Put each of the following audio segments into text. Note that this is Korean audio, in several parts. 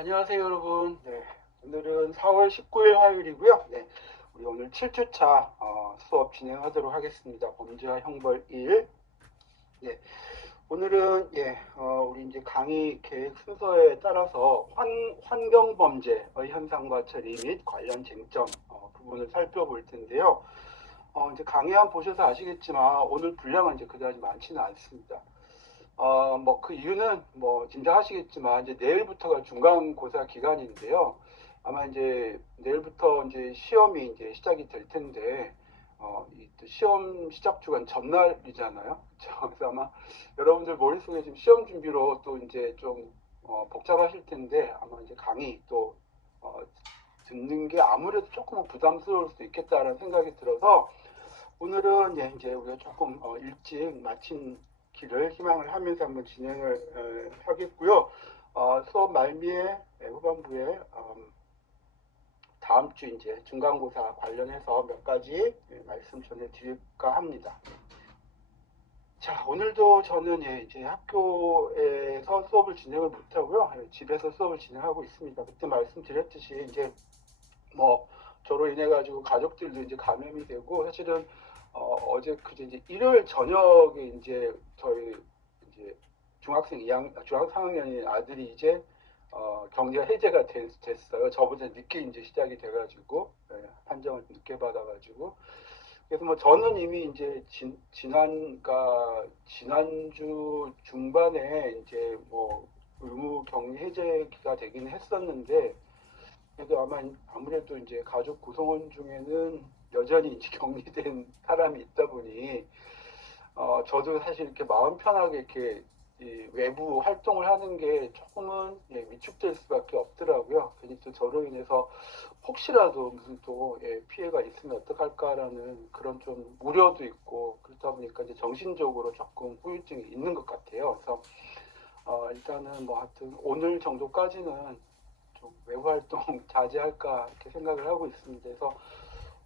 안녕하세요, 여러분. 네, 오늘은 4월 19일 화요일이고요. 네, 우리 오늘 7주차 수업 진행하도록 하겠습니다. 범죄와 형벌 1. 네, 오늘은 우리 이제 강의 계획 순서에 따라서 환경범죄의 현상과 처리 및 관련 쟁점 부분을 살펴볼 텐데요. 이제 강의 한 보셔서 아시겠지만 오늘 분량은 이제 그다지 많지는 않습니다. 뭐 그 이유는 뭐 짐작하시겠지만 이제 내일부터가 중간고사 기간인데요. 아마 이제 내일부터 이제 시험이 이제 시작이 될 텐데 이또 시험 시작 주간 전날이잖아요. 그래서 아마 여러분들 머릿속에 지금 시험 준비로 또 이제 좀 복잡하실 텐데 아마 이제 강의 또 듣는 게 아무래도 조금은 부담스러울 수도 있겠다라는 생각이 들어서 오늘은 이제 우리가 조금 일찍 마치기를 희망을 하면서 한번 진행을 하겠고요. 수업 말미에 후반부에 다음 주 이제 중간고사 관련해서 몇 가지 말씀 전해드릴까 합니다. 자, 오늘도 저는 이제 학교에서 수업을 진행을 못하고요. 집에서 수업을 진행하고 있습니다. 그때 말씀드렸듯이 이제 뭐 저로 인해 가지고 가족들도 이제 감염이 되고 사실은 어제 그제 이제 일요일 저녁에 이제 저희 이제 중학생 2학 중학 3학년인 아들이 이제 격리가 해제가 됐어요. 저보다 늦게 이제 시작이 돼가지고 판정을 늦게 받아가지고 그래서 뭐 저는 이미 이제 지난주 중반에 이제 뭐 의무 격리 해제가 되긴 했었는데 그래도 아무래도 이제 가족 구성원 중에는 여전히 이제 격리된 사람이 있다 보니 저도 사실 이렇게 마음 편하게 이렇게 외부 활동을 하는 게 조금은 위축될 수밖에 없더라고요. 괜히 또 저로 인해서 혹시라도 무슨 또 피해가 있으면 어떡할까라는 그런 좀 우려도 있고 그렇다 보니까 이제 정신적으로 조금 후유증이 있는 것 같아요. 그래서 일단은 뭐 하여튼 오늘 정도까지는 좀 외부 활동 자제할까 이렇게 생각을 하고 있습니다. 그래서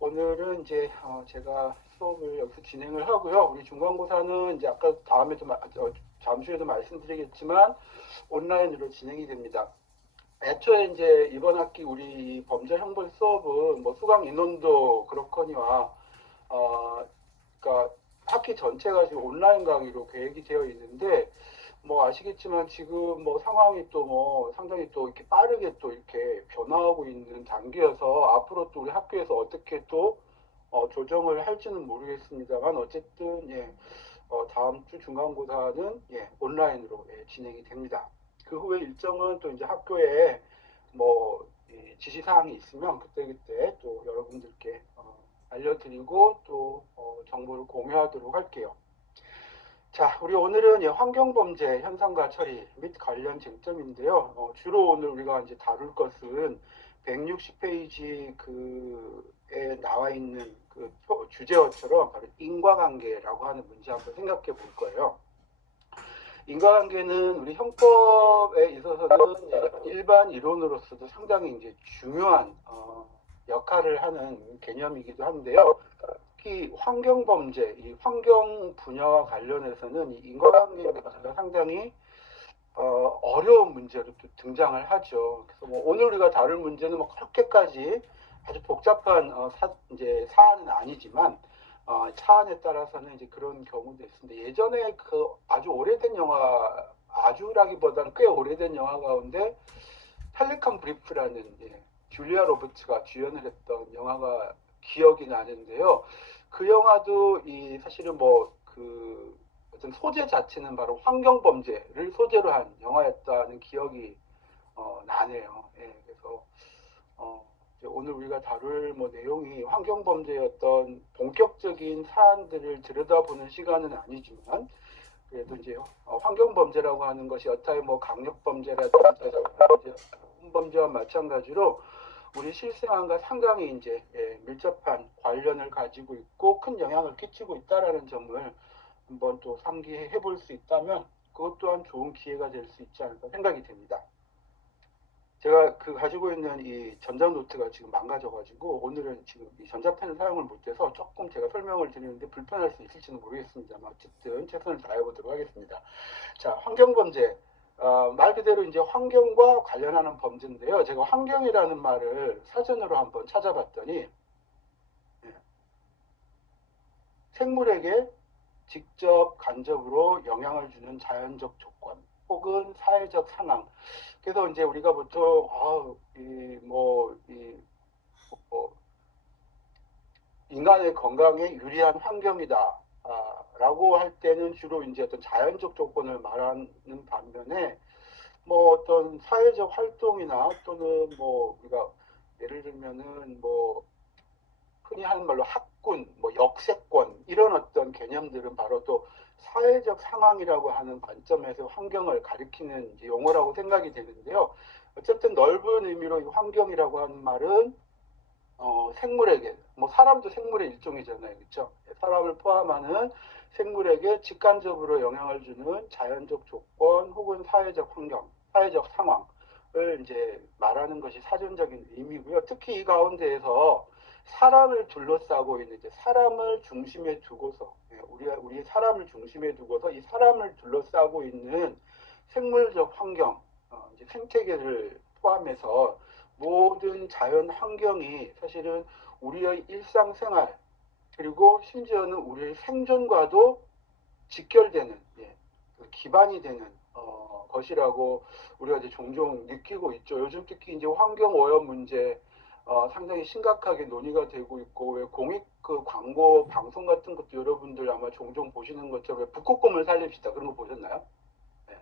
오늘은 이제 제가 수업을 여기서 진행을 하고요. 우리 중간고사는 이제 아까 잠시에도 말씀드리겠지만 온라인으로 진행이 됩니다. 애초에 이제 이번 학기 우리 범죄 형벌 수업은 뭐 수강 인원도 그렇거니와 그러니까 학기 전체가 지금 온라인 강의로 계획이 되어 있는데 뭐 아시겠지만 지금 뭐 상황이 또 뭐 상당히 또 이렇게 빠르게 또 이렇게 변화하고 있는 단계여서 앞으로 또 우리 학교에서 어떻게 또 조정을 할지는 모르겠습니다만 어쨌든 다음 주 중간고사는 온라인으로 진행이 됩니다. 그 후에 일정은 또 이제 학교에 뭐 지시사항이 있으면 그때그때 또 여러분들께 알려드리고 또 정보를 공유하도록 할게요. 자, 우리 오늘은 환경범죄 현상과 처리 및 관련 쟁점인데요. 주로 오늘 우리가 이제 다룰 것은 160페이지 그에 나와 있는 그 주제어처럼 바로 인과관계라고 하는 문제 한번 생각해 볼 거예요. 인과관계는 우리 형법에 있어서는 일반 이론으로서도 상당히 이제 중요한 역할을 하는 개념이기도 한데요. 특히 환경범죄, 이 환경 분야와 관련해서는 이 인과관계 문제가 상당히 어려운 문제로 또 등장을 하죠. 그래서 뭐 오늘 우리가 다룰 문제는 뭐 그렇게까지 아주 복잡한 이제 사안은 아니지만 사안에 따라서는 이제 그런 경우도 있습니다. 예전에 그 아주 오래된 영화, 아주라기보다는 꽤 오래된 영화 가운데 펠리칸 브리프라는 줄리아 로버츠가 주연을 했던 영화가 기억이 나는데요. 그 영화도 사실은 뭐 그 어떤 소재 자체는 바로 환경 범죄를 소재로 한 영화였다는 기억이 나네요. 그래서 오늘 우리가 다룰 뭐 내용이 환경 범죄였던 본격적인 사안들을 들여다보는 시간은 아니지만 그래도 이제 환경 범죄라고 하는 것이 여타의 뭐 강력 범죄라든지 범죄와 마찬가지로 우리 실생활과 상당히 이제 밀접한 관련을 가지고 있고 큰 영향을 끼치고 있다라는 점을 한번 또 상기해 볼 수 있다면 그것 또한 좋은 기회가 될 수 있지 않을까 생각이 됩니다. 제가 가지고 있는 이 전자노트가 지금 망가져가지고 오늘은 지금 이 전자펜을 사용을 못해서 조금 제가 설명을 드리는데 불편할 수 있을지는 모르겠습니다만 어쨌든 최선을 다해보도록 하겠습니다. 자, 환경범죄. 말 그대로 이제 환경과 관련하는 범죄인데요. 제가 환경이라는 말을 사전으로 한번 찾아봤더니 예, 생물에게 직접 간접으로 영향을 주는 자연적 조건 혹은 사회적 상황. 그래서 이제 우리가 보통 뭐, 인간의 건강에 유리한 환경이다. 라고 할 때는 주로 이제 어떤 자연적 조건을 말하는 반면에 뭐 어떤 사회적 활동이나 또는 뭐 우리가 예를 들면은 뭐 흔히 하는 말로 학군, 뭐 역세권 이런 어떤 개념들은 바로 또 사회적 상황이라고 하는 관점에서 환경을 가리키는 이제 용어라고 생각이 되는데요. 어쨌든 넓은 의미로 이 환경이라고 하는 말은 생물에게, 뭐 사람도 생물의 일종이잖아요, 그렇죠? 사람을 포함하는 생물에게 직간접으로 영향을 주는 자연적 조건 혹은 사회적 환경, 사회적 상황을 이제 말하는 것이 사전적인 의미고요. 특히 이 가운데에서 사람을 둘러싸고 있는 이제 사람을 중심에 두고서 우리 사람을 중심에 두고서 이 사람을 둘러싸고 있는 생물적 환경, 이제 생태계를 포함해서 모든 자연 환경이 사실은 우리의 일상생활 그리고 심지어는 우리의 생존과도 직결되는 그 기반이 되는 것이라고 우리가 이제 종종 느끼고 있죠. 요즘 특히 이제 환경 오염 문제 상당히 심각하게 논의가 되고 있고 왜 공익 그 광고 방송 같은 것도 여러분들 아마 종종 보시는 것처럼 왜 북극곰을 살립시다 그런 거 보셨나요? 네.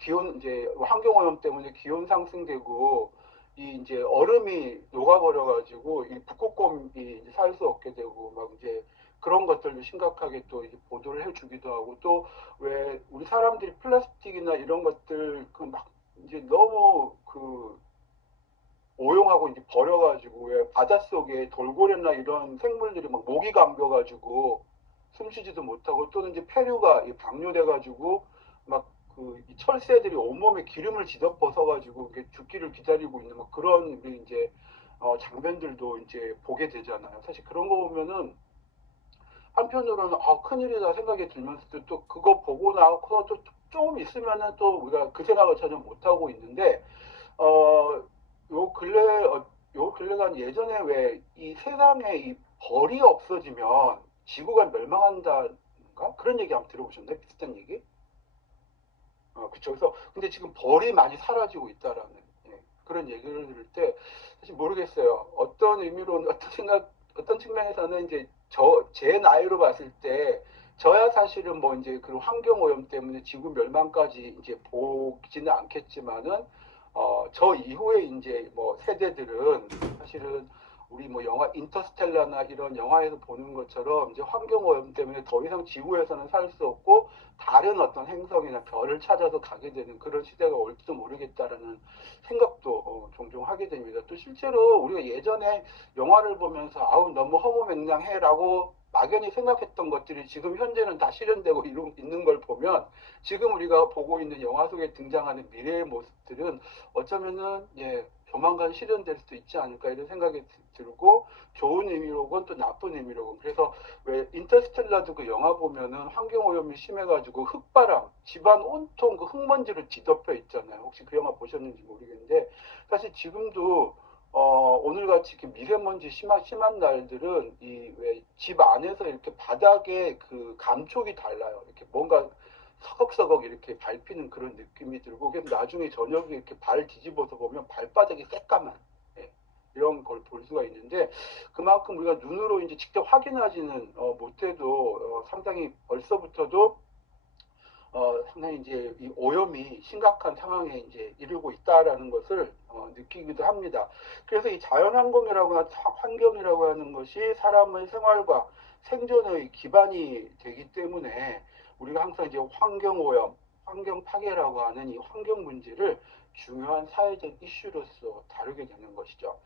기온 이제 환경 오염 때문에 기온 상승되고 이 이제 얼음이 녹아버려 가지고 이 북극곰이 살 수 없게 되고 막 이제 그런 것들도 심각하게 또 이제 보도를 해주기도 하고 또 왜 우리 사람들이 플라스틱이나 이런 것들 그 막 이제 너무 그 오용하고 이제 버려가지고 왜 바닷속에 돌고래나 이런 생물들이 막 목이 감겨가지고 숨쉬지도 못하고 또는 이제 폐류가 방류돼가지고 막 그 철새들이 온몸에 기름을 지덮어서가지고 죽기를 기다리고 있는 막 그런 이제 장면들도 이제 보게 되잖아요. 사실 그런 거 보면은 한편으로는 큰일이다 생각이 들면서도 또 그거 보고 나서 또 좀 있으면은 또 우리가 그 생각을 전혀 못 하고 있는데 어, 요 근래, 요 근래간 예전에 왜 이 세상에 이 벌이 없어지면 지구가 멸망한다는가? 그런 얘기 한번 들어보셨나요? 비슷한 얘기? 그쵸. 그래서 근데 지금 벌이 많이 사라지고 있다라는 그런 얘기를 들을 때 사실 모르겠어요. 어떤 의미로, 어떤 측면에서는 이제 제 나이로 봤을 때 저야 사실은 뭐 이제 그런 환경 오염 때문에 지구 멸망까지 이제 보지는 않겠지만은 저 이후에 이제 뭐 세대들은 사실은 우리 뭐 영화 인터스텔라나 이런 영화에서 보는 것처럼 이제 환경 오염 때문에 더 이상 지구에서는 살 수 없고 다른 어떤 행성이나 별을 찾아서 가게 되는 그런 시대가 올지도 모르겠다라는 생각도 종종 하게 됩니다. 또 실제로 우리가 예전에 영화를 보면서 아우 너무 허무맹랑해라고 막연히 생각했던 것들이 지금 현재는 다 실현되고 있는 걸 보면 지금 우리가 보고 있는 영화 속에 등장하는 미래의 모습들은 어쩌면은 조만간 실현될 수도 있지 않을까 이런 생각이 들고 좋은 의미로건 또 나쁜 의미로건 그래서 왜 인터스텔라도 그 영화 보면은 환경 오염이 심해가지고 흙바람 집안 온통 그 흙먼지로 뒤덮여 있잖아요. 혹시 그 영화 보셨는지 모르겠는데 사실 지금도 오늘같이 이렇게 미세먼지 심한 날들은 이 왜 집 안에서 이렇게 바닥에 그 감촉이 달라요. 이렇게 뭔가 서걱서걱 이렇게 밟히는 그런 느낌이 들고 그래서 나중에 저녁에 이렇게 발 뒤집어서 보면 발바닥이 새까만 이런 걸 볼 수가 있는데 그만큼 우리가 눈으로 이제 직접 확인하지는 못해도 상당히 벌써부터도 상당히 이제 이 오염이 심각한 상황에 이제 이르고 있다라는 것을 느끼기도 합니다. 그래서 이 자연환경이라고 환경이라고 하는 것이 사람의 생활과 생존의 기반이 되기 때문에 우리가 항상 이제 환경오염, 환경 파괴라고 하는 이 환경 문제를 중요한 사회적 이슈로서 다루게 되는 것이죠.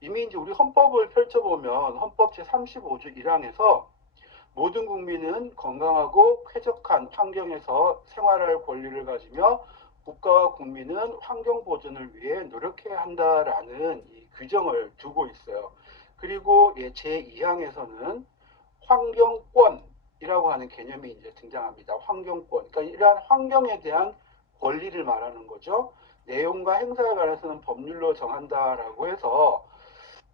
이미 이제 우리 헌법을 펼쳐보면 헌법 제35조 1항에서 모든 국민은 건강하고 쾌적한 환경에서 생활할 권리를 가지며 국가와 국민은 환경 보존을 위해 노력해야 한다라는 이 규정을 두고 있어요. 그리고 제2항에서는 환경권이라고 하는 개념이 이제 등장합니다. 환경권. 그러니까 이러한 환경에 대한 권리를 말하는 거죠. 내용과 행사에 관해서는 법률로 정한다라고 해서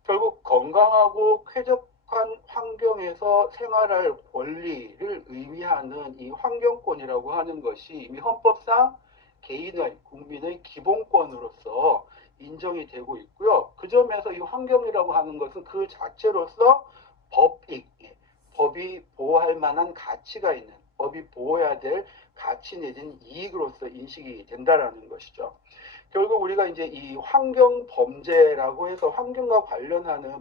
결국 건강하고 쾌적한 환경에서 생활할 권리를 의미하는 이 환경권이라고 하는 것이 이미 헌법상 개인의, 국민의 기본권으로서 인정이 되고 있고요. 그 점에서 이 환경이라고 하는 것은 그 자체로서 법이 보호할 만한 가치가 있는, 법이 보호해야 될 가치 내지는 이익으로서 인식이 된다라는 것이죠. 결국 우리가 이제 이 환경 범죄라고 해서 환경과 관련하는